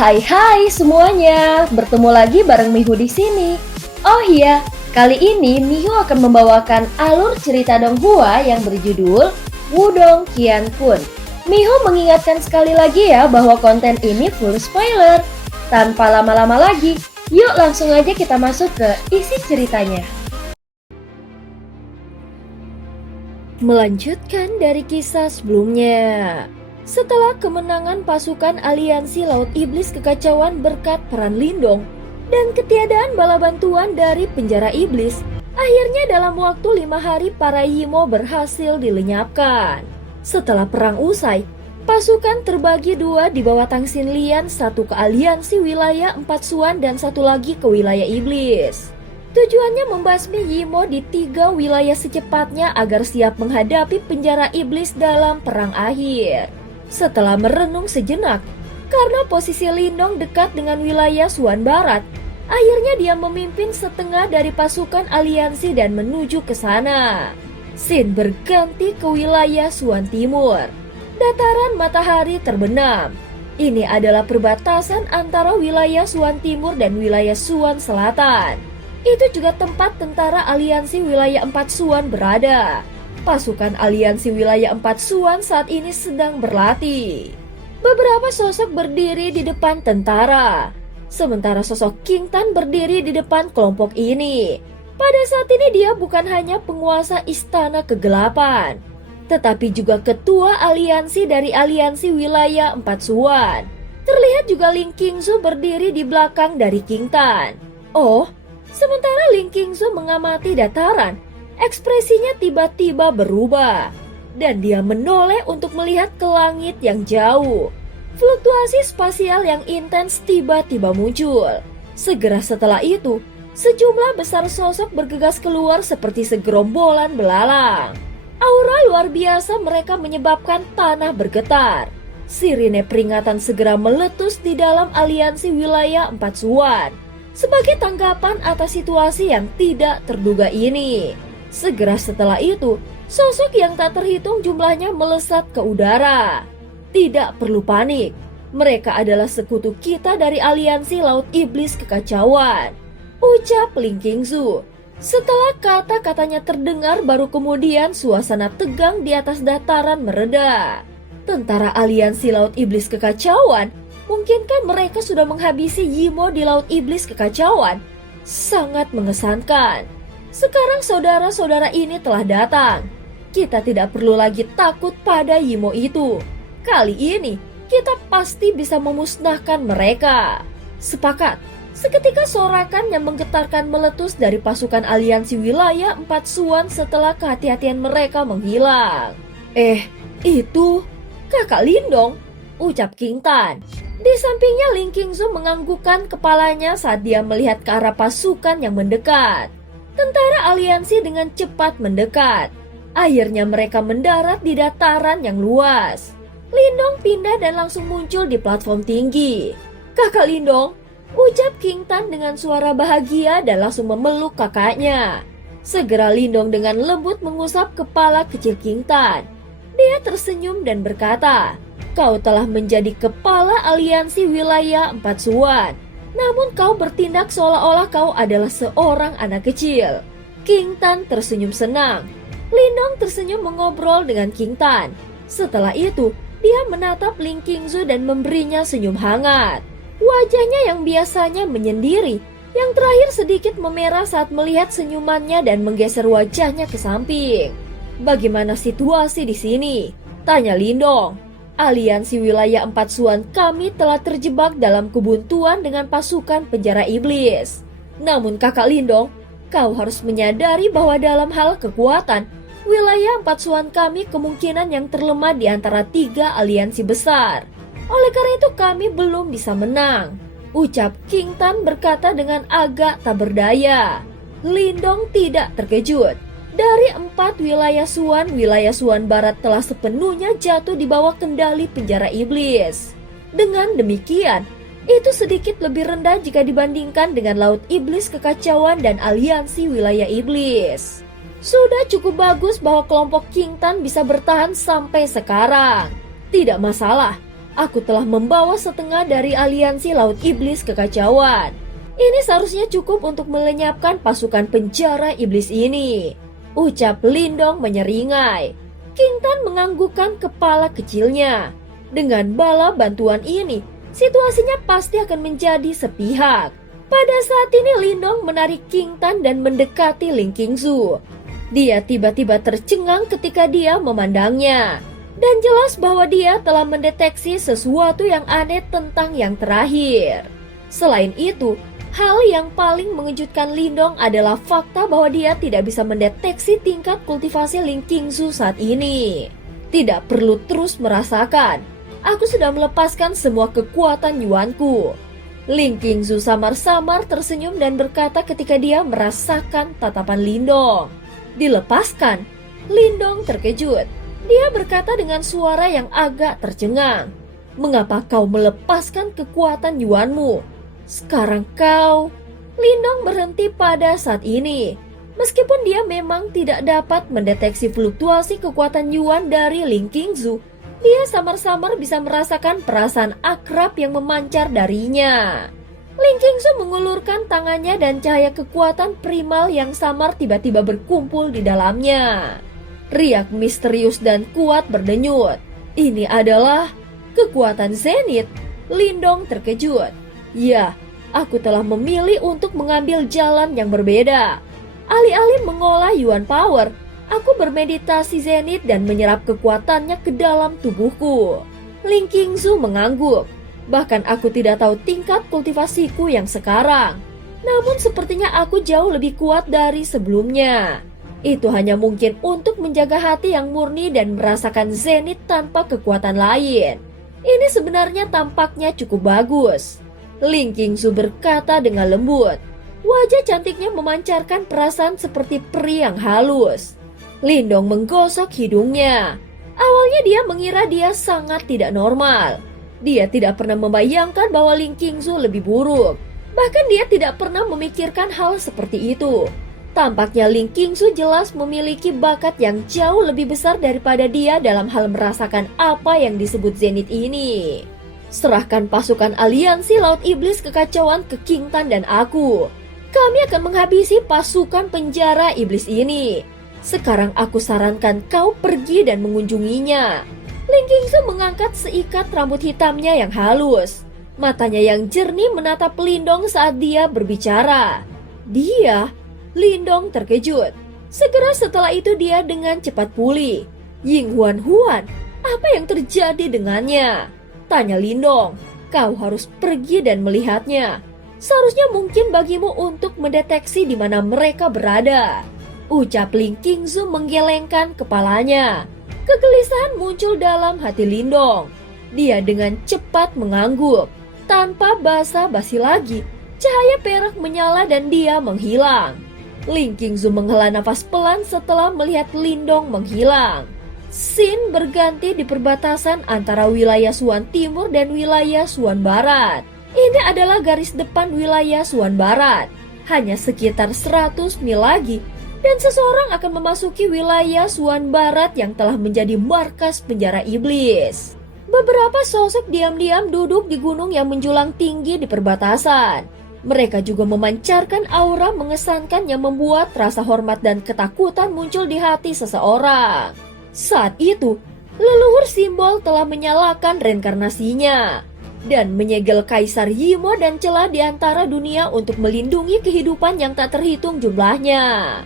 Hai semuanya, bertemu lagi bareng Mihu di sini. Oh iya, kali ini Mihu akan membawakan alur cerita Donghua yang berjudul Wudong Qiankun. Mihu mengingatkan sekali lagi ya bahwa konten ini full spoiler. Tanpa lama-lama lagi, yuk langsung aja kita masuk ke isi ceritanya. Melanjutkan dari kisah sebelumnya. Setelah kemenangan pasukan aliansi Laut Iblis Kekacauan berkat peran Lindong dan ketiadaan bala bantuan dari penjara iblis, akhirnya dalam waktu 5 hari para Yimo berhasil dilenyapkan. Setelah perang usai, pasukan terbagi dua di bawah Tang Xinlian, satu ke aliansi wilayah Empat Suan dan satu lagi ke wilayah iblis. Tujuannya membasmi Yimo di 3 wilayah secepatnya agar siap menghadapi penjara iblis dalam perang akhir. Setelah merenung sejenak, karena posisi Lindong dekat dengan wilayah Suan Barat, akhirnya dia memimpin setengah dari pasukan aliansi dan menuju ke sana. Scene berganti ke wilayah Suan Timur. Dataran matahari terbenam. Ini adalah perbatasan antara wilayah Suan Timur dan wilayah Suan Selatan. Itu juga tempat tentara aliansi wilayah Empat Suan berada. Pasukan aliansi wilayah Empat Suan saat ini sedang berlatih. Beberapa sosok berdiri di depan tentara, sementara sosok King Tan berdiri di depan kelompok ini. Pada saat ini dia bukan hanya penguasa Istana Kegelapan, tetapi juga ketua aliansi dari aliansi wilayah Empat Suan. Terlihat juga Ling Qingzu berdiri di belakang dari King Tan. Oh, sementara Ling Qingzu mengamati dataran, ekspresinya tiba-tiba berubah, dan dia menoleh untuk melihat ke langit yang jauh. Fluktuasi spasial yang intens tiba-tiba muncul. Segera setelah itu, sejumlah besar sosok bergegas keluar seperti segerombolan belalang. Aura luar biasa mereka menyebabkan tanah bergetar. Sirine peringatan segera meletus di dalam aliansi wilayah Empat Suan sebagai tanggapan atas situasi yang tidak terduga ini. Segera setelah itu, sosok yang tak terhitung jumlahnya melesat ke udara. Tidak perlu panik, mereka adalah sekutu kita dari aliansi Laut Iblis Kekacauan, ucap Ling Qingzu. Setelah kata-katanya terdengar, baru kemudian suasana tegang di atas dataran mereda. Tentara aliansi Laut Iblis Kekacauan, mungkinkah mereka sudah menghabisi Yimo di Laut Iblis Kekacauan? Sangat mengesankan. Sekarang saudara-saudara ini telah datang. Kita tidak perlu lagi takut pada Yimo itu. Kali ini kita pasti bisa memusnahkan mereka. Sepakat. Seketika sorakan yang menggetarkan meletus dari pasukan aliansi wilayah Empat Suan setelah kehati-hatian mereka menghilang. Itu kakak Lindong, ucap King Tan. Di sampingnya Ling Qingzu menganggukkan kepalanya saat dia melihat ke arah pasukan yang mendekat. Tentara aliansi dengan cepat mendekat. Akhirnya mereka mendarat di dataran yang luas. Lindong pindah dan langsung muncul di platform tinggi. Kakak Lindong, ucap King Tan dengan suara bahagia dan langsung memeluk kakaknya. Segera Lindong dengan lembut mengusap kepala kecil King Tan. Dia tersenyum dan berkata, "Kau telah menjadi kepala aliansi wilayah Empat Suan. Namun kau bertindak seolah-olah kau adalah seorang anak kecil." King Tan tersenyum senang. Lindong tersenyum mengobrol dengan King Tan. Setelah itu, dia menatap Ling Qingzu dan memberinya senyum hangat. Wajahnya yang biasanya menyendiri, yang terakhir sedikit memerah saat melihat senyumannya dan menggeser wajahnya ke samping. "Bagaimana situasi di sini?" tanya Lindong. "Aliansi wilayah Empat Suan kami telah terjebak dalam kebuntuan dengan pasukan penjara iblis. Namun kakak Lindong, kau harus menyadari bahwa dalam hal kekuatan, wilayah Empat Suan kami kemungkinan yang terlemah di antara 3 aliansi besar. Oleh karena itu kami belum bisa menang," ucap King Tan berkata dengan agak tak berdaya. Lindong tidak terkejut. Dari 4 wilayah Suan Barat telah sepenuhnya jatuh di bawah kendali penjara iblis. Dengan demikian, itu sedikit lebih rendah jika dibandingkan dengan Laut Iblis Kekacauan dan aliansi wilayah iblis. Sudah cukup bagus bahwa kelompok King Tan bisa bertahan sampai sekarang. Tidak masalah, Aku telah membawa setengah dari aliansi Laut Iblis Kekacauan. Ini seharusnya cukup untuk melenyapkan pasukan penjara iblis ini, ucap Lindong menyeringai. King Tan menganggukkan kepala kecilnya. Dengan bala bantuan ini, situasinya pasti akan menjadi sepihak. Pada saat ini Lindong menarik King Tan dan mendekati Ling Qingzu. Dia tiba-tiba tercengang ketika dia memandangnya. Dan jelas bahwa dia telah mendeteksi sesuatu yang aneh tentang yang terakhir. Selain itu, hal yang paling mengejutkan Lindong adalah fakta bahwa dia tidak bisa mendeteksi tingkat kultivasi Ling Qingzu saat ini. Tidak perlu terus merasakan, aku sudah melepaskan semua kekuatan Yuanku. Ling Qingzu samar-samar tersenyum dan berkata ketika dia merasakan tatapan Lindong. Dilepaskan? Lindong terkejut. Dia berkata dengan suara yang agak tercengang. Mengapa kau melepaskan kekuatan Yuanmu? Sekarang kau... Lindong berhenti pada saat ini. Meskipun dia memang tidak dapat mendeteksi fluktuasi kekuatan Yuan dari Ling Qingzu, dia samar-samar bisa merasakan perasaan akrab yang memancar darinya. Ling Qingzu mengulurkan tangannya dan cahaya kekuatan primal yang samar tiba-tiba berkumpul di dalamnya. Riak misterius dan kuat berdenyut. Ini adalah kekuatan zenith. Lindong terkejut. Ya, aku telah memilih untuk mengambil jalan yang berbeda. Alih-alih mengolah Yuan Power, aku bermeditasi zenith dan menyerap kekuatannya ke dalam tubuhku. Ling Qingzu mengangguk. Bahkan aku tidak tahu tingkat kultivasiku yang sekarang. Namun sepertinya aku jauh lebih kuat dari sebelumnya. Itu hanya mungkin untuk menjaga hati yang murni dan merasakan zenith tanpa kekuatan lain. Ini sebenarnya tampaknya cukup bagus. Ling Qingzu berkata dengan lembut. Wajah cantiknya memancarkan perasaan seperti peri yang halus. Lindong menggosok hidungnya. Awalnya dia mengira dia sangat tidak normal. Dia tidak pernah membayangkan bahwa Ling Qingzu lebih buruk. Bahkan dia tidak pernah memikirkan hal seperti itu. Tampaknya Ling Qingzu jelas memiliki bakat yang jauh lebih besar daripada dia dalam hal merasakan apa yang disebut zenith ini. Serahkan pasukan aliansi Laut Iblis Kekacauan ke King Tan dan aku. Kami akan menghabisi pasukan penjara iblis ini. Sekarang aku sarankan kau pergi dan mengunjunginya. Ling Qingzu mengangkat seikat rambut hitamnya yang halus. Matanya yang jernih menatap Lindong saat dia berbicara. Dia... Lindong terkejut. Segera setelah itu dia dengan cepat pulih. Ying Huan Huan, apa yang terjadi dengannya? Tanya Lindong. Kau harus pergi dan melihatnya. Seharusnya mungkin bagimu untuk mendeteksi di mana mereka berada. Ucap Ling Qingzu menggelengkan kepalanya. Kegelisahan muncul dalam hati Lindong. Dia dengan cepat mengangguk. Tanpa basa-basi lagi, cahaya perak menyala dan dia menghilang. Ling Qingzu menghela nafas pelan setelah melihat Lindong menghilang. Scene berganti di perbatasan antara wilayah Suan Timur dan wilayah Suan Barat. Ini adalah garis depan wilayah Suan Barat. Hanya sekitar 100 mil lagi, dan seseorang akan memasuki wilayah Suan Barat yang telah menjadi markas penjara iblis. Beberapa sosok diam-diam duduk di gunung yang menjulang tinggi di perbatasan. Mereka juga memancarkan aura mengesankan yang membuat rasa hormat dan ketakutan muncul di hati seseorang. Saat itu, leluhur simbol telah menyalakan reinkarnasinya dan menyegel Kaisar Yimo dan celah di antara dunia untuk melindungi kehidupan yang tak terhitung jumlahnya.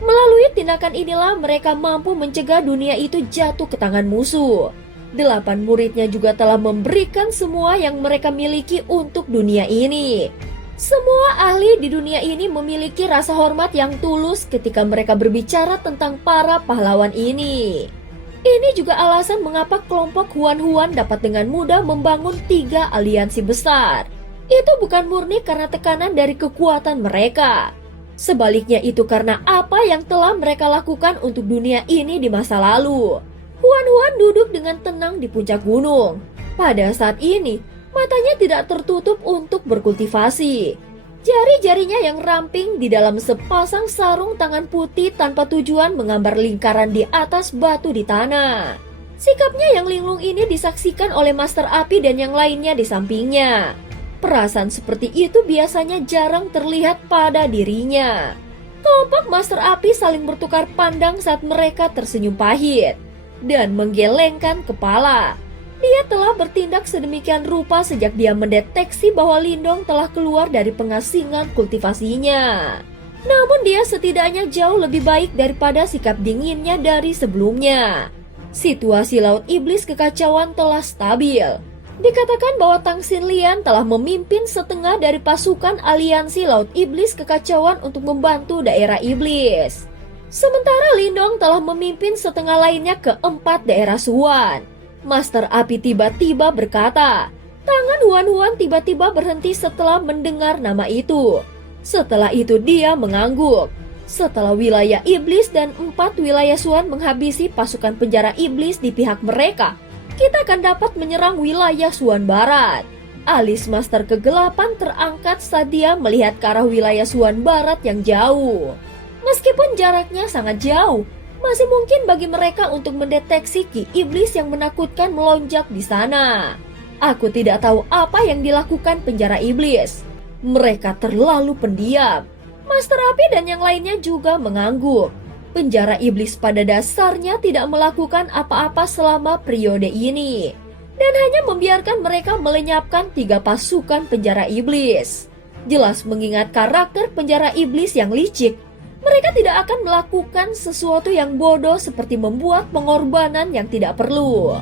Melalui tindakan inilah mereka mampu mencegah dunia itu jatuh ke tangan musuh. 8 muridnya juga telah memberikan semua yang mereka miliki untuk dunia ini. Semua ahli di dunia ini memiliki rasa hormat yang tulus ketika mereka berbicara tentang para pahlawan ini. Ini juga alasan mengapa kelompok Huan-Huan dapat dengan mudah membangun 3 aliansi besar. Itu bukan murni karena tekanan dari kekuatan mereka. Sebaliknya itu karena apa yang telah mereka lakukan untuk dunia ini di masa lalu. Huan-Huan duduk dengan tenang di puncak gunung. Pada saat ini, matanya tidak tertutup untuk berkultivasi. Jari-jarinya yang ramping di dalam sepasang sarung tangan putih tanpa tujuan menggambar lingkaran di atas batu di tanah. Sikapnya yang linglung ini disaksikan oleh Master Api dan yang lainnya di sampingnya. Perasaan seperti itu biasanya jarang terlihat pada dirinya. Kelompok Master Api saling bertukar pandang saat mereka tersenyum pahit dan menggelengkan kepala. Dia telah bertindak sedemikian rupa sejak dia mendeteksi bahwa Lindong telah keluar dari pengasingan kultivasinya. Namun dia setidaknya jauh lebih baik daripada sikap dinginnya dari sebelumnya. Situasi Laut Iblis Kekacauan telah stabil. Dikatakan bahwa Tang Xinlian telah memimpin setengah dari pasukan aliansi Laut Iblis Kekacauan untuk membantu daerah iblis. Sementara Lindong telah memimpin setengah lainnya ke 4 daerah Suan. Master Api tiba-tiba berkata. Tangan Huan-Huan tiba-tiba berhenti setelah mendengar nama itu. Setelah itu dia mengangguk. Setelah wilayah iblis dan 4 wilayah Suan menghabisi pasukan penjara iblis di pihak mereka, kita akan dapat menyerang wilayah Suan Barat. Alis Master Kegelapan terangkat saat dia melihat ke arah wilayah Suan Barat yang jauh. Meskipun jaraknya sangat jauh, masih mungkin bagi mereka untuk mendeteksi ki iblis yang menakutkan melonjak di sana. Aku tidak tahu apa yang dilakukan penjara iblis. Mereka terlalu pendiam. Master Api dan yang lainnya juga mengangguk. Penjara iblis pada dasarnya tidak melakukan apa-apa selama periode ini, dan hanya membiarkan mereka melenyapkan 3 pasukan penjara iblis. Jelas mengingat karakter penjara iblis yang licik, mereka tidak akan melakukan sesuatu yang bodoh seperti membuat pengorbanan yang tidak perlu.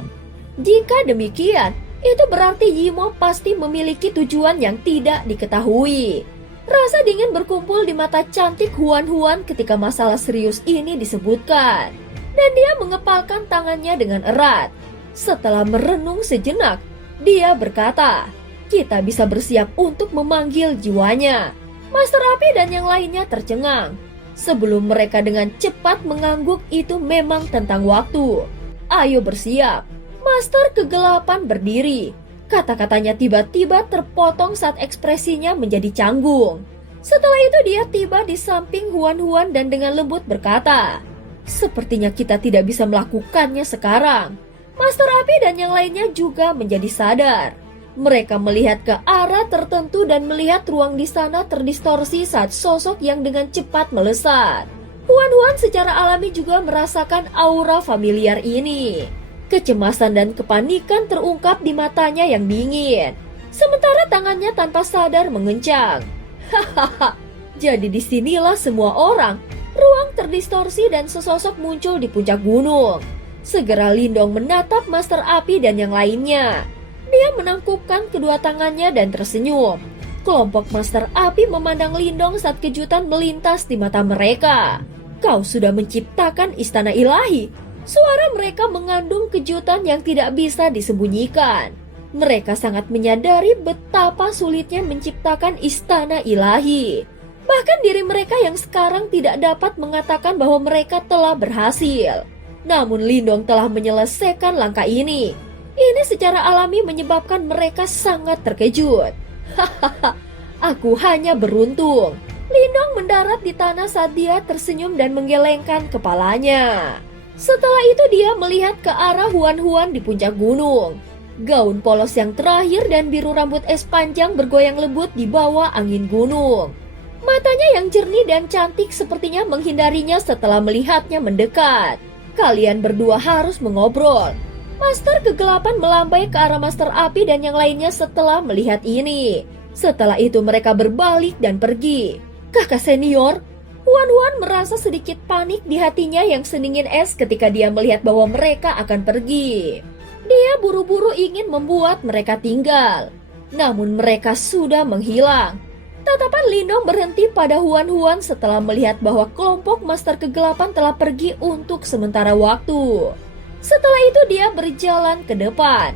Jika demikian, itu berarti Yimo pasti memiliki tujuan yang tidak diketahui. Rasa dingin berkumpul di mata cantik Huan-Huan ketika masalah serius ini disebutkan. Dan dia mengepalkan tangannya dengan erat. Setelah merenung sejenak, dia berkata, kita bisa bersiap untuk memanggil jiwanya. Master Api dan yang lainnya tercengang. Sebelum mereka dengan cepat mengangguk itu memang tentang waktu. Ayo bersiap. Master Kegelapan berdiri. Kata-katanya tiba-tiba terpotong saat ekspresinya menjadi canggung. Setelah itu dia tiba di samping Huan-Huan dan dengan lembut berkata, sepertinya kita tidak bisa melakukannya sekarang. Master Api dan yang lainnya juga menjadi sadar. Mereka melihat ke arah tertentu dan melihat ruang di sana terdistorsi saat sosok yang dengan cepat melesat. Huan-Huan secara alami juga merasakan aura familiar ini. Kecemasan dan kepanikan terungkap di matanya yang dingin. Sementara tangannya tanpa sadar mengencang. Hahaha, jadi disinilah semua orang. Ruang terdistorsi dan sesosok muncul di puncak gunung. Segera Lindong menatap Master Api dan yang lainnya. Dia menangkupkan kedua tangannya dan tersenyum. Kelompok Master Api memandang Lindong saat kejutan melintas di mata mereka. Kau sudah menciptakan istana ilahi. Suara mereka mengandung kejutan yang tidak bisa disembunyikan. Mereka sangat menyadari betapa sulitnya menciptakan istana ilahi. Bahkan diri mereka yang sekarang tidak dapat mengatakan bahwa mereka telah berhasil. Namun Lindong telah menyelesaikan langkah ini. Ini secara alami menyebabkan mereka sangat terkejut. Hahaha, aku hanya beruntung. Lindong mendarat di tanah saat dia tersenyum dan menggelengkan kepalanya. Setelah itu dia melihat ke arah Huan-Huan di puncak gunung. Gaun polos yang terakhir dan biru rambut es panjang bergoyang lembut di bawah angin gunung. Matanya yang jernih dan cantik sepertinya menghindarinya setelah melihatnya mendekat. Kalian berdua harus mengobrol. Master Kegelapan melambai ke arah Master Api dan yang lainnya setelah melihat ini. Setelah itu mereka berbalik dan pergi. Kakak senior, Huan-Huan merasa sedikit panik di hatinya yang sedingin es ketika dia melihat bahwa mereka akan pergi. Dia buru-buru ingin membuat mereka tinggal. Namun mereka sudah menghilang. Tatapan Lindong berhenti pada Huan-Huan setelah melihat bahwa kelompok Master Kegelapan telah pergi untuk sementara waktu. Setelah itu dia berjalan ke depan.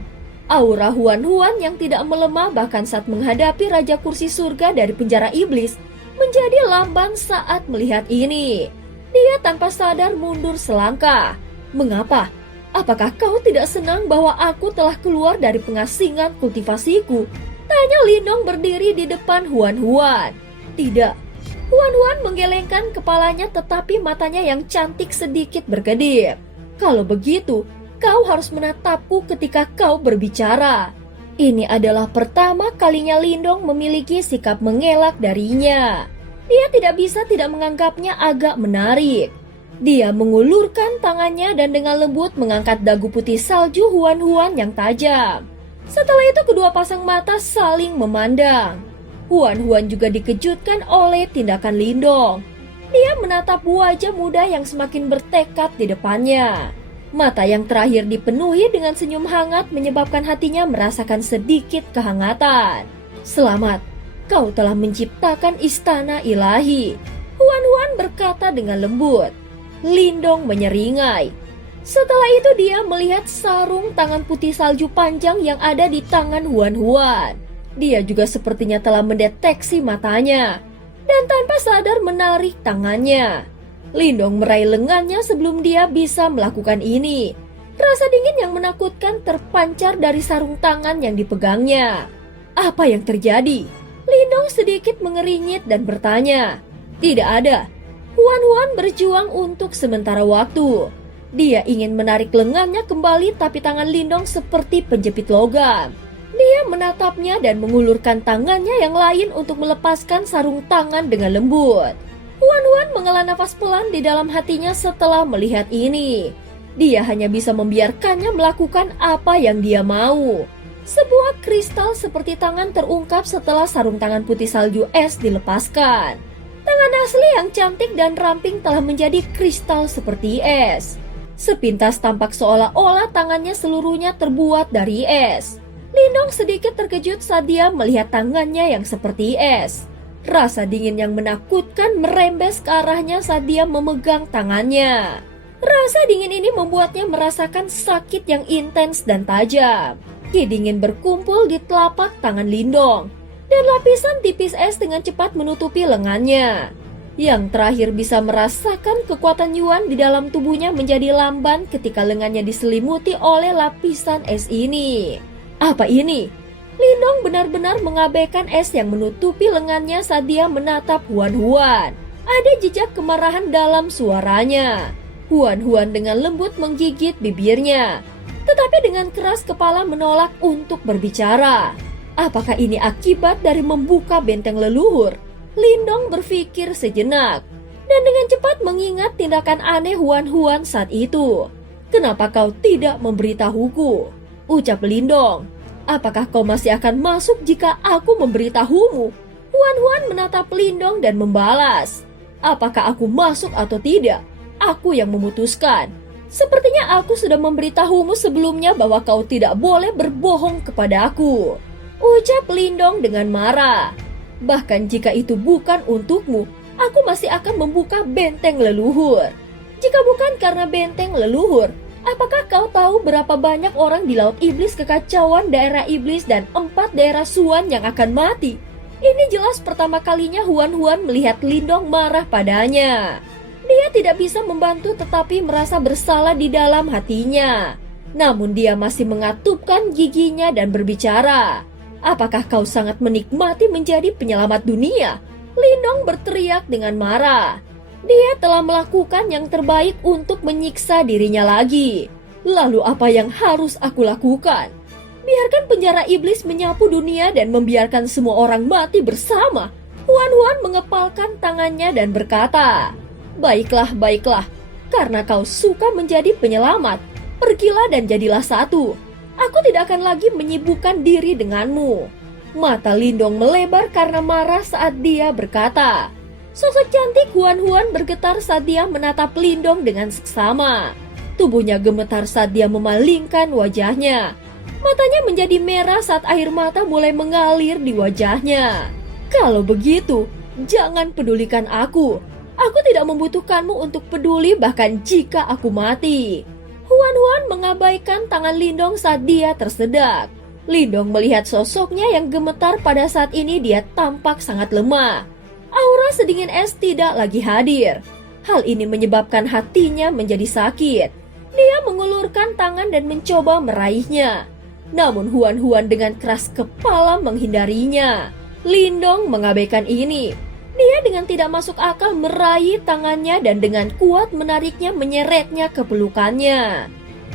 Aura Huan-Huan yang tidak melemah bahkan saat menghadapi Raja Kursi Surga dari penjara iblis menjadi lamban saat melihat ini. Dia tanpa sadar mundur selangkah. Mengapa? Apakah kau tidak senang bahwa aku telah keluar dari pengasingan kultivasiku? Tanya Lindong berdiri di depan Huan-Huan. Tidak. Huan-Huan menggelengkan kepalanya tetapi matanya yang cantik sedikit berkedip. Kalau begitu, kau harus menatapku ketika kau berbicara. Ini adalah pertama kalinya Lindong memiliki sikap mengelak darinya. Dia tidak bisa tidak menganggapnya agak menarik. Dia mengulurkan tangannya dan dengan lembut mengangkat dagu putih salju Huan-Huan yang tajam. Setelah itu kedua pasang mata saling memandang. Huan-Huan juga dikejutkan oleh tindakan Lindong. Dia menatap wajah muda yang semakin bertekad di depannya. Mata yang terakhir dipenuhi dengan senyum hangat menyebabkan hatinya merasakan sedikit kehangatan. Selamat, kau telah menciptakan istana ilahi, Huan-Huan berkata dengan lembut. Lindong menyeringai. Setelah itu dia melihat sarung tangan putih salju panjang yang ada di tangan Huan-Huan. Dia juga sepertinya telah mendeteksi matanya dan tanpa sadar menarik tangannya. Lindong meraih lengannya sebelum dia bisa melakukan ini. Rasa dingin yang menakutkan terpancar dari sarung tangan yang dipegangnya. Apa yang terjadi? Lindong sedikit mengeringit dan bertanya. Tidak ada. Huan-Huan berjuang untuk sementara waktu. Dia ingin menarik lengannya kembali tapi tangan Lindong seperti penjepit logam. Dia menatapnya dan mengulurkan tangannya yang lain untuk melepaskan sarung tangan dengan lembut. Huan-Huan menghela nafas pelan di dalam hatinya setelah melihat ini. Dia hanya bisa membiarkannya melakukan apa yang dia mau. Sebuah kristal seperti tangan terungkap setelah sarung tangan putih salju es dilepaskan. Tangan asli yang cantik dan ramping telah menjadi kristal seperti es. Sepintas tampak seolah-olah tangannya seluruhnya terbuat dari es. Lindong sedikit terkejut saat dia melihat tangannya yang seperti es. Rasa dingin yang menakutkan merembes ke arahnya saat dia memegang tangannya. Rasa dingin ini membuatnya merasakan sakit yang intens dan tajam. Ki dingin berkumpul di telapak tangan Lindong. Dan lapisan tipis es dengan cepat menutupi lengannya. Yang terakhir bisa merasakan kekuatan Yuan di dalam tubuhnya menjadi lamban ketika lengannya diselimuti oleh lapisan es ini. Apa ini? Lindong benar-benar mengabaikan es yang menutupi lengannya saat dia menatap Huan-Huan. Ada jejak kemarahan dalam suaranya. Huan-Huan dengan lembut menggigit bibirnya. Tetapi dengan keras kepala menolak untuk berbicara. Apakah ini akibat dari membuka benteng leluhur? Lindong berpikir sejenak dan dengan cepat mengingat tindakan aneh Huan-Huan saat itu. Kenapa kau tidak memberitahuku? Ucap Lindong. Apakah kau masih akan masuk jika aku memberitahumu? Huan-Huan menatap Lindong dan membalas. Apakah aku masuk atau tidak? Aku yang memutuskan. Sepertinya aku sudah memberitahumu sebelumnya bahwa kau tidak boleh berbohong kepada aku. Ucap Lindong dengan marah. Bahkan jika itu bukan untukmu, aku masih akan membuka benteng leluhur. Jika bukan karena benteng leluhur, apakah kau tahu berapa banyak orang di Laut Iblis Kekacauan daerah Iblis dan 4 daerah Suan yang akan mati? Ini jelas pertama kalinya Huan-Huan melihat Lindong marah padanya. Dia tidak bisa membantu tetapi merasa bersalah di dalam hatinya. Namun dia masih mengatupkan giginya dan berbicara. Apakah kau sangat menikmati menjadi penyelamat dunia? Lindong berteriak dengan marah. Dia telah melakukan yang terbaik untuk menyiksa dirinya lagi. Lalu apa yang harus aku lakukan? Biarkan penjara iblis menyapu dunia dan membiarkan semua orang mati bersama. Huan-Huan mengepalkan tangannya dan berkata, Baiklah, baiklah. Karena kau suka menjadi penyelamat, pergilah dan jadilah satu. Aku tidak akan lagi menyibukkan diri denganmu. Mata Lindong melebar karena marah saat dia berkata. Sosok cantik Huan-Huan bergetar saat dia menatap Lindong dengan seksama. Tubuhnya gemetar saat dia memalingkan wajahnya. Matanya menjadi merah saat air mata mulai mengalir di wajahnya. Kalau begitu, jangan pedulikan aku. Aku tidak membutuhkanmu untuk peduli bahkan jika aku mati. Huan-Huan mengabaikan tangan Lindong saat dia tersedak. Lindong melihat sosoknya yang gemetar pada saat ini dia tampak sangat lemah. Aura sedingin es tidak lagi hadir. Hal ini menyebabkan hatinya menjadi sakit. Dia mengulurkan tangan dan mencoba meraihnya. Namun Huan-Huan dengan keras kepala menghindarinya. Lindong mengabaikan ini. Dia dengan tidak masuk akal meraih tangannya dan dengan kuat menariknya menyeretnya ke pelukannya.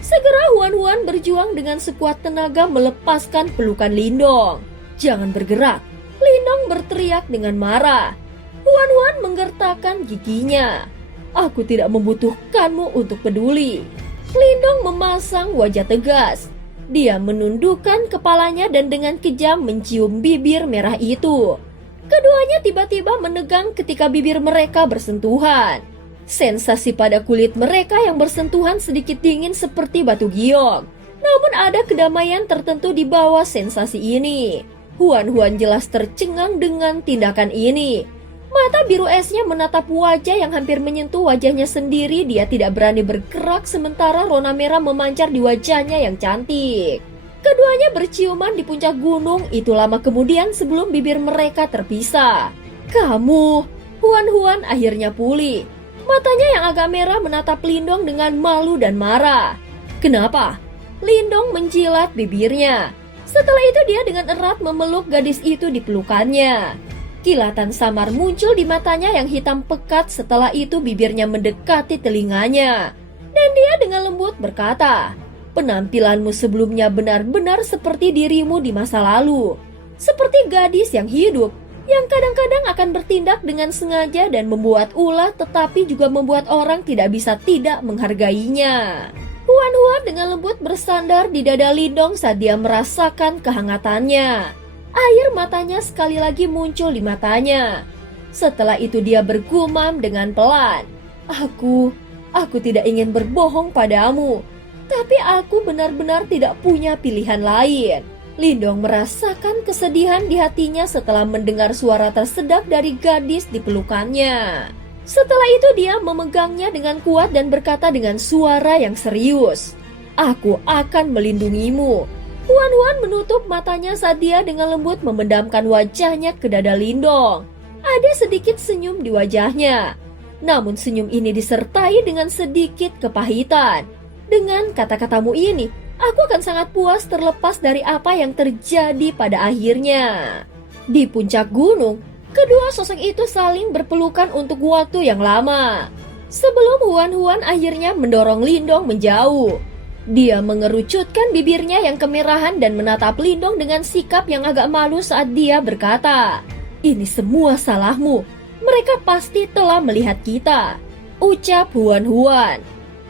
Segera Huan-Huan berjuang dengan sekuat tenaga melepaskan pelukan Lindong. "Jangan bergerak," Lindong berteriak dengan marah. Huan-Huan menggertakkan giginya. "Aku tidak membutuhkanmu untuk peduli." Lindong memasang wajah tegas. Dia menundukkan kepalanya dan dengan kejam mencium bibir merah itu. Keduanya tiba-tiba menegang ketika bibir mereka bersentuhan. Sensasi pada kulit mereka yang bersentuhan sedikit dingin seperti batu giok. Namun ada kedamaian tertentu di bawah sensasi ini. Huan-Huan jelas tercengang dengan tindakan ini. Mata biru esnya menatap wajah yang hampir menyentuh wajahnya sendiri. Dia tidak berani bergerak sementara rona merah memancar di wajahnya yang cantik. Keduanya berciuman di puncak gunung itu lama kemudian sebelum bibir mereka terpisah. "Kamu..." Huan-Huan akhirnya pulih. Matanya yang agak merah menatap Lindong dengan malu dan marah. "Kenapa?" Lindong menjilat bibirnya. Setelah itu dia dengan erat memeluk gadis itu di pelukannya. Kilatan samar muncul di matanya yang hitam pekat. Setelah itu bibirnya mendekati telinganya. Dan dia dengan lembut berkata, "Penampilanmu sebelumnya benar-benar seperti dirimu di masa lalu. Seperti gadis yang hidup, yang kadang-kadang akan bertindak dengan sengaja dan membuat ulah tetapi juga membuat orang tidak bisa tidak menghargainya." Huan-Huan dengan lembut bersandar di dada Lindong saat dia merasakan kehangatannya. Air matanya sekali lagi muncul di matanya. Setelah itu dia bergumam dengan pelan, Aku tidak ingin berbohong padamu, tapi aku benar-benar tidak punya pilihan lain." Lindong merasakan kesedihan di hatinya setelah mendengar suara tersedak dari gadis di pelukannya. Setelah itu dia memegangnya dengan kuat dan berkata dengan suara yang serius, "Aku akan melindungimu." Huan-Huan menutup matanya saat dia dengan lembut memendamkan wajahnya ke dada Lindong. Ada sedikit senyum di wajahnya. Namun senyum ini disertai dengan sedikit kepahitan. "Dengan kata-katamu ini, aku akan sangat puas terlepas dari apa yang terjadi pada akhirnya." Di puncak gunung, kedua sosok itu saling berpelukan untuk waktu yang lama. Sebelum Huan-Huan akhirnya mendorong Lindong menjauh. Dia mengerucutkan bibirnya yang kemerahan dan menatap Lindong dengan sikap yang agak malu saat dia berkata, "Ini semua salahmu. Mereka pasti telah melihat kita," ucap Huan-Huan.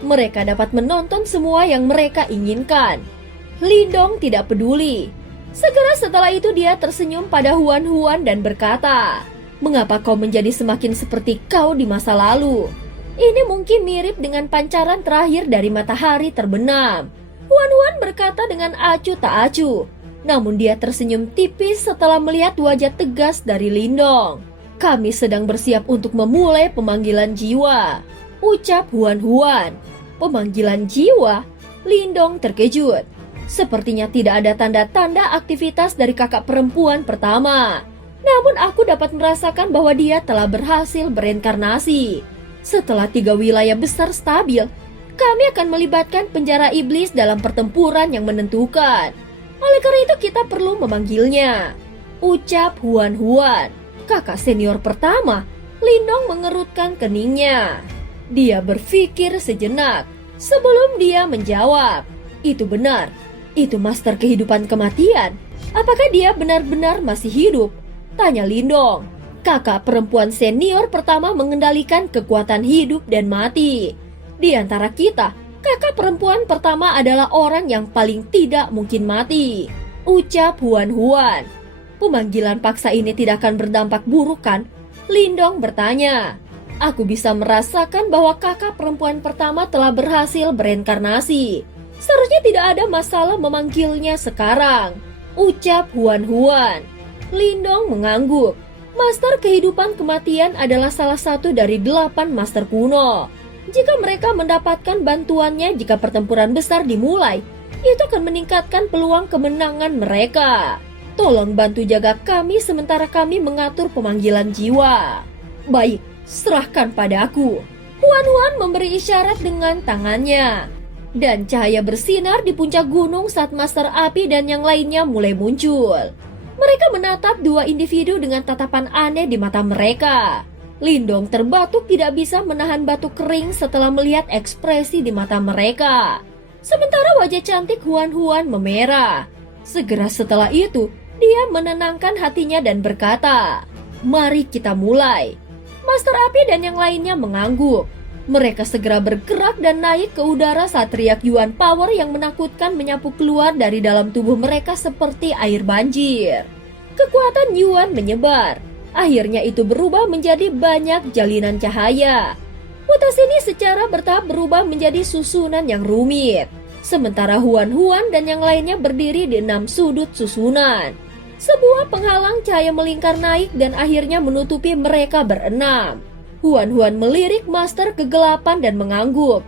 "Mereka dapat menonton semua yang mereka inginkan." Lindong tidak peduli. Segera setelah itu dia tersenyum pada Huan-Huan dan berkata, "Mengapa kau menjadi semakin seperti kau di masa lalu? Ini mungkin mirip dengan pancaran terakhir dari matahari terbenam." Huan-Huan berkata dengan acuh tak acuh. Namun dia tersenyum tipis setelah melihat wajah tegas dari Lindong. "Kami sedang bersiap untuk memulai pemanggilan jiwa," ucap Huan-Huan. "Pemanggilan jiwa?" Lindong terkejut. Sepertinya tidak ada tanda-tanda aktivitas dari kakak perempuan pertama. Namun aku dapat merasakan bahwa dia telah berhasil bereinkarnasi. Setelah 3 wilayah besar stabil, kami akan melibatkan penjara iblis dalam pertempuran yang menentukan. Oleh karena itu kita perlu memanggilnya, ucap Huan-Huan. Kakak senior pertama. Lindong mengerutkan keningnya. Dia berpikir sejenak sebelum dia menjawab. "Itu benar. Itu master kehidupan kematian. Apakah dia benar-benar masih hidup?" tanya Lindong. Kakak perempuan senior pertama mengendalikan kekuatan hidup dan mati. Di antara kita, kakak perempuan pertama adalah orang yang paling tidak mungkin mati, ucap Huan-Huan. Pemanggilan paksa ini tidak akan berdampak buruk kan? Lindong bertanya. Aku bisa merasakan bahwa kakak perempuan pertama telah berhasil bereinkarnasi. Seharusnya tidak ada masalah memanggilnya sekarang, ucap Huan-Huan. Lindong mengangguk. Master kehidupan kematian adalah salah satu dari 8 master kuno. Jika mereka mendapatkan bantuannya jika pertempuran besar dimulai, itu akan meningkatkan peluang kemenangan mereka. Tolong bantu jaga kami sementara kami mengatur pemanggilan jiwa. Baik, serahkan padaku. Huan-Huan memberi isyarat dengan tangannya. Dan cahaya bersinar di puncak gunung saat Master Api dan yang lainnya mulai muncul. Mereka menatap 2 individu dengan tatapan aneh di mata mereka. Lindong terbatuk tidak bisa menahan batuk kering setelah melihat ekspresi di mata mereka. Sementara wajah cantik Huan-Huan memerah. Segera setelah itu, dia menenangkan hatinya dan berkata, "Mari kita mulai." Master Api dan yang lainnya mengangguk. Mereka segera bergerak dan naik ke udara saat teriak Yuan Power yang menakutkan menyapu keluar dari dalam tubuh mereka seperti air banjir. Kekuatan Yuan menyebar. Akhirnya itu berubah menjadi banyak jalinan cahaya. Mutasi ini secara bertahap berubah menjadi susunan yang rumit. Sementara Huan-Huan dan yang lainnya berdiri di 6 sudut susunan. Sebuah penghalang cahaya melingkar naik dan akhirnya menutupi mereka berenam. Huan-Huan melirik Master kegelapan dan mengangguk.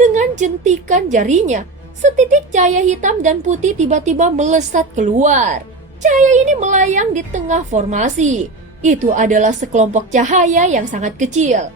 Dengan jentikan jarinya, setitik cahaya hitam dan putih tiba-tiba melesat keluar. Cahaya ini melayang di tengah formasi. Itu adalah sekelompok cahaya yang sangat kecil.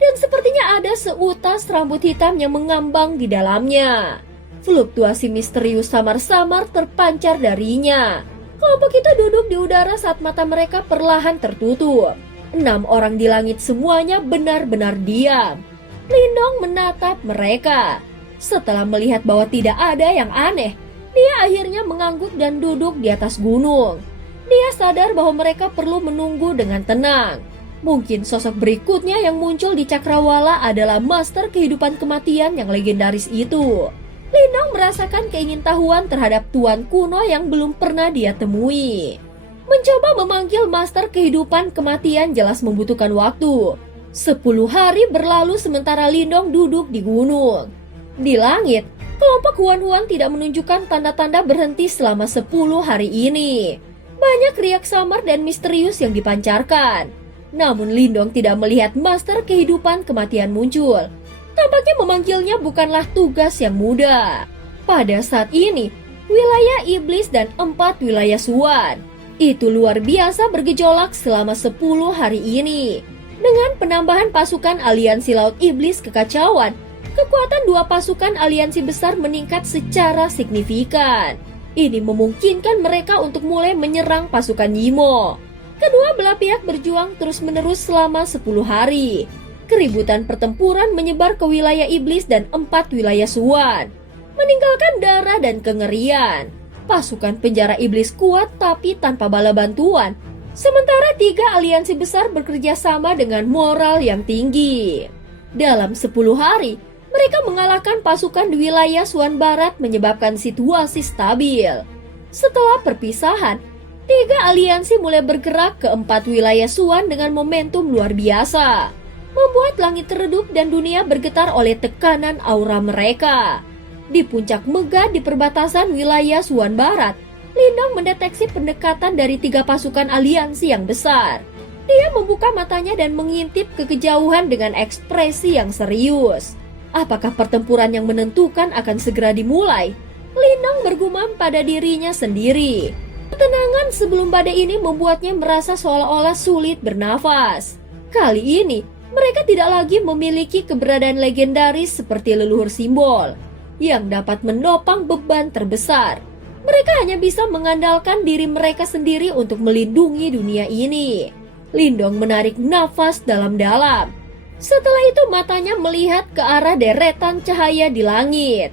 Dan sepertinya ada seutas rambut hitam yang mengambang di dalamnya. Fluktuasi misterius samar-samar terpancar darinya. Kelompok itu duduk di udara saat mata mereka perlahan tertutup. 6 orang di langit semuanya benar-benar diam. Lindong menatap mereka. Setelah melihat bahwa tidak ada yang aneh, dia akhirnya mengangguk dan duduk di atas gunung. Dia sadar bahwa mereka perlu menunggu dengan tenang. Mungkin sosok berikutnya yang muncul di Cakrawala adalah Master kehidupan kematian yang legendaris itu. Lindong merasakan keingintahuan terhadap tuan kuno yang belum pernah dia temui. Mencoba memanggil Master kehidupan kematian jelas membutuhkan waktu. 10 hari berlalu sementara Lindong duduk di gunung. Di langit, kelompok Huan-Huan tidak menunjukkan tanda-tanda berhenti selama 10 hari ini. Banyak riak samar dan misterius yang dipancarkan. Namun Lindong tidak melihat Master kehidupan kematian muncul. Tampaknya memanggilnya bukanlah tugas yang mudah. Pada saat ini, wilayah iblis dan 4 wilayah Suan itu luar biasa bergejolak selama 10 hari ini. Dengan penambahan pasukan aliansi Laut Iblis Kekacauan, kekuatan 2 pasukan aliansi besar meningkat secara signifikan. Ini memungkinkan mereka untuk mulai menyerang pasukan Yimo. Kedua belah pihak berjuang terus-menerus selama 10 hari. Keributan pertempuran menyebar ke wilayah iblis dan 4 wilayah Suan, meninggalkan darah dan kengerian. Pasukan penjara iblis kuat tapi tanpa bala bantuan. Sementara 3 aliansi besar bekerja sama dengan moral yang tinggi. Dalam 10 hari, mereka mengalahkan pasukan di wilayah Suan Barat menyebabkan situasi stabil. Setelah perpisahan, 3 aliansi mulai bergerak ke 4 wilayah Suan dengan momentum luar biasa. Membuat langit redup dan dunia bergetar oleh tekanan aura mereka. Di puncak megah di perbatasan wilayah Suan Barat, Lindong mendeteksi pendekatan dari 3 pasukan aliansi yang besar. Dia membuka matanya dan mengintip ke kejauhan dengan ekspresi yang serius. Apakah pertempuran yang menentukan akan segera dimulai? Lindong bergumam pada dirinya sendiri. Ketenangan sebelum badai ini membuatnya merasa seolah-olah sulit bernafas. Kali ini, mereka tidak lagi memiliki keberadaan legendaris seperti leluhur simbol yang dapat menopang beban terbesar. Mereka hanya bisa mengandalkan diri mereka sendiri untuk melindungi dunia ini. Lindong menarik nafas dalam-dalam. Setelah itu matanya melihat ke arah deretan cahaya di langit.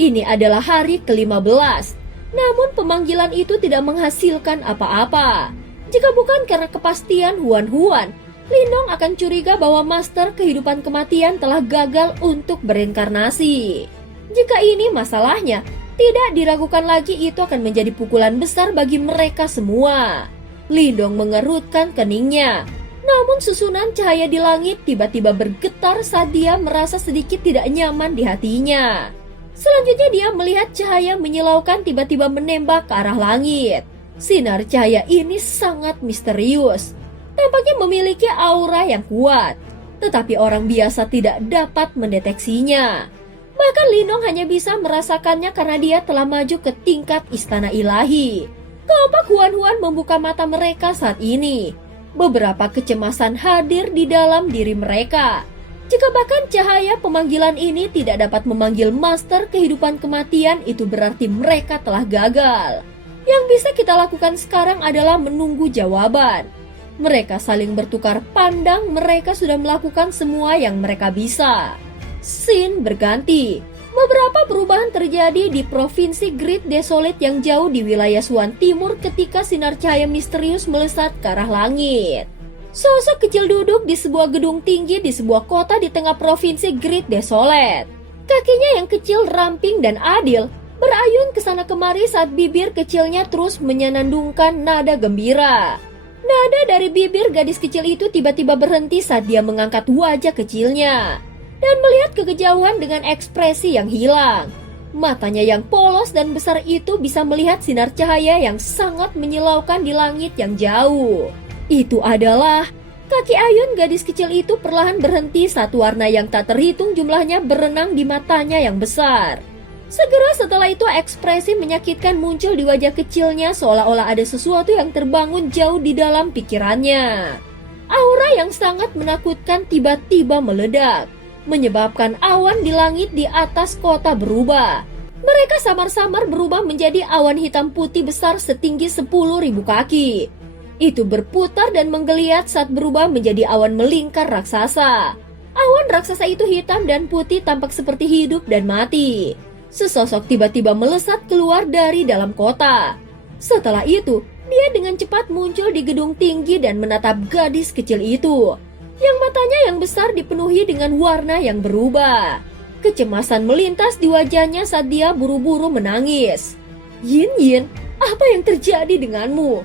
Ini adalah hari ke-15. Namun pemanggilan itu tidak menghasilkan apa-apa. Jika bukan karena kepastian Huan-Huan, Lindong akan curiga bahwa Master kehidupan kematian telah gagal untuk berinkarnasi. Jika ini masalahnya, tidak diragukan lagi itu akan menjadi pukulan besar bagi mereka semua. Lindong mengerutkan keningnya. Namun susunan cahaya di langit tiba-tiba bergetar saat dia merasa sedikit tidak nyaman di hatinya. Selanjutnya dia melihat cahaya menyilaukan tiba-tiba menembak ke arah langit. Sinar cahaya ini sangat misterius. Tampaknya memiliki aura yang kuat. Tetapi orang biasa tidak dapat mendeteksinya. Bahkan Lindong hanya bisa merasakannya karena dia telah maju ke tingkat istana ilahi. Kelompok Huan-Huan membuka mata mereka saat ini. Beberapa kecemasan hadir di dalam diri mereka. Jika bahkan cahaya pemanggilan ini tidak dapat memanggil Master kehidupan kematian, itu berarti mereka telah gagal. Yang bisa kita lakukan sekarang adalah menunggu jawaban. Mereka saling bertukar pandang, mereka sudah melakukan semua yang mereka bisa. Scene berganti. Beberapa perubahan terjadi di provinsi Great Desolate yang jauh di wilayah Swan Timur ketika sinar cahaya misterius melesat ke arah langit. Sosok kecil duduk di sebuah gedung tinggi di sebuah kota di tengah provinsi Great Desolate. Kakinya yang kecil, ramping, dan adil berayun ke sana kemari saat bibir kecilnya terus menyenandungkan nada gembira. Nada dari bibir gadis kecil itu tiba-tiba berhenti saat dia mengangkat wajah kecilnya dan melihat ke kejauhan dengan ekspresi yang hilang. Matanya yang polos dan besar itu bisa melihat sinar cahaya yang sangat menyilaukan di langit yang jauh. Itu adalah kaki ayun gadis kecil itu perlahan berhenti saat warna yang tak terhitung jumlahnya berenang di matanya yang besar. Segera setelah itu ekspresi menyakitkan muncul di wajah kecilnya seolah-olah ada sesuatu yang terbangun jauh di dalam pikirannya. Aura yang sangat menakutkan tiba-tiba meledak, menyebabkan awan di langit di atas kota berubah. Mereka samar-samar berubah menjadi awan hitam putih besar setinggi 10.000 kaki. Itu berputar dan menggeliat saat berubah menjadi awan melingkar raksasa. Awan raksasa itu hitam dan putih tampak seperti hidup dan mati. Sesosok tiba-tiba melesat keluar dari dalam kota. Setelah itu, dia dengan cepat muncul di gedung tinggi dan menatap gadis kecil itu, yang matanya yang besar dipenuhi dengan warna yang berubah. Kecemasan melintas di wajahnya saat dia buru-buru menangis. Yin Yin, apa yang terjadi denganmu?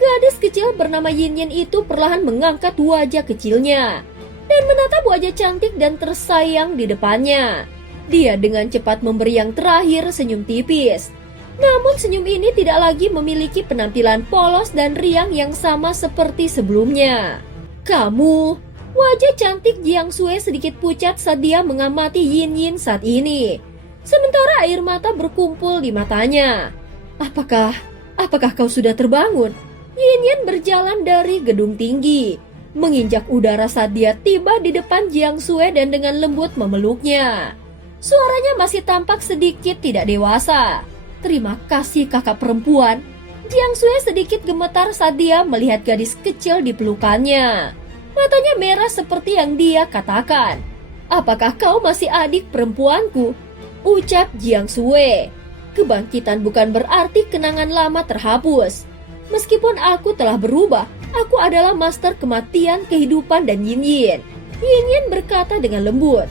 Gadis kecil bernama Yin Yin itu perlahan mengangkat wajah kecilnya dan menatap wajah cantik dan tersayang di depannya. Dia dengan cepat memberi yang terakhir senyum tipis. Namun senyum ini tidak lagi memiliki penampilan polos dan riang yang sama seperti sebelumnya. Kamu, wajah cantik Jiang Sui sedikit pucat saat dia mengamati Yin Yin saat ini. Sementara air mata berkumpul di matanya. Apakah kau sudah terbangun? Yin Yin berjalan dari gedung tinggi, menginjak udara saat dia tiba di depan Jiang Sui dan dengan lembut memeluknya. Suaranya masih tampak sedikit tidak dewasa. Terima kasih kakak perempuan. Jiang Sui sedikit gemetar saat dia melihat gadis kecil di pelukannya. Matanya merah seperti yang dia katakan. Apakah kau masih adik perempuanku? Ucap Jiang Sui. Kebangkitan bukan berarti kenangan lama terhapus. Meskipun aku telah berubah, aku adalah master kematian, kehidupan, dan Yin Yin. Yin Yin berkata dengan lembut.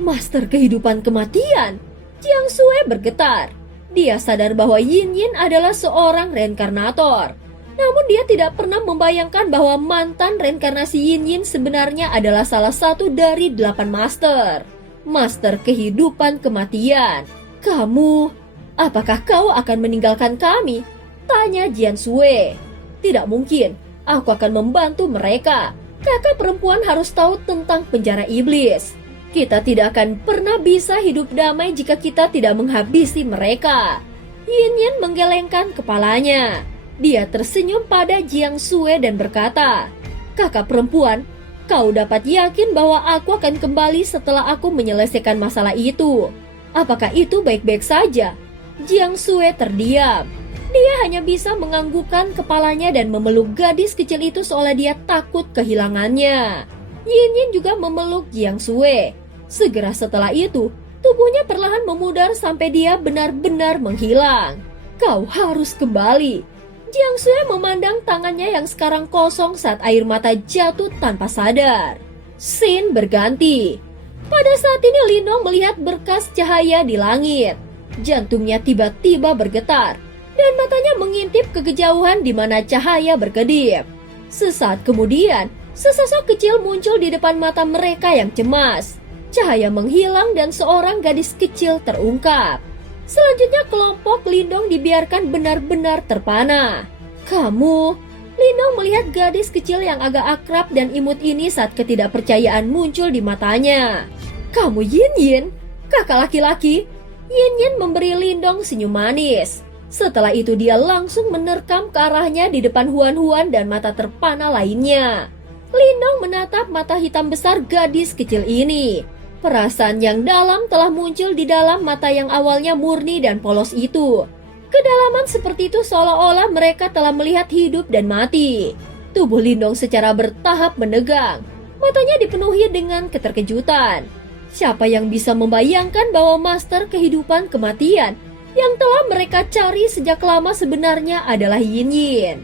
Master kehidupan kematian? Jiang Sui bergetar. Dia sadar bahwa Yin Yin adalah seorang reinkarnator. Namun dia tidak pernah membayangkan bahwa mantan reinkarnasi Yin Yin sebenarnya adalah salah satu dari 8 master. Master kehidupan kematian. Kamu, apakah kau akan meninggalkan kami? Tanya Jiang Sui. Tidak mungkin, aku akan membantu mereka. Kakak perempuan harus tahu tentang penjara iblis. Kita tidak akan pernah bisa hidup damai jika kita tidak menghabisi mereka. Yin Yin menggelengkan kepalanya. Dia tersenyum pada Jiang Sui dan berkata, kakak perempuan, kau dapat yakin bahwa aku akan kembali setelah aku menyelesaikan masalah itu. Apakah itu baik-baik saja? Jiang Sui terdiam. Dia hanya bisa menganggukkan kepalanya dan memeluk gadis kecil itu seolah dia takut kehilangannya. Yin Yin juga memeluk Jiang Sui. Segera setelah itu, tubuhnya perlahan memudar sampai dia benar-benar menghilang. Kau harus kembali. Jiang Sui memandang tangannya yang sekarang kosong saat air mata jatuh tanpa sadar. Scene berganti. Pada saat ini Lindong melihat berkas cahaya di langit. Jantungnya tiba-tiba bergetar dan matanya mengintip ke kejauhan di mana cahaya berkedip. Sesaat kemudian, sesosok kecil muncul di depan mata mereka yang cemas. Cahaya menghilang dan seorang gadis kecil terungkap. Selanjutnya kelompok Lindong dibiarkan benar-benar terpana. Kamu, Lindong melihat gadis kecil yang agak akrab dan imut ini saat ketidakpercayaan muncul di matanya. Kamu Yin Yin, kakak laki-laki. Yin Yin memberi Lindong senyum manis. Setelah itu dia langsung menerkam ke arahnya di depan Huan Huan dan mata terpana lainnya. Lindong menatap mata hitam besar gadis kecil ini. Perasaan yang dalam telah muncul di dalam mata yang awalnya murni dan polos itu. Kedalaman seperti itu seolah-olah mereka telah melihat hidup dan mati. Tubuh Lindong secara bertahap menegang. Matanya dipenuhi dengan keterkejutan. Siapa yang bisa membayangkan bahwa master kehidupan kematian yang telah mereka cari sejak lama sebenarnya adalah Yin Yin.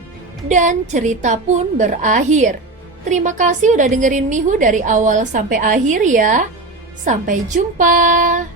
Dan cerita pun berakhir. Terima kasih udah dengerin Mihu dari awal sampai akhir ya. Sampai jumpa.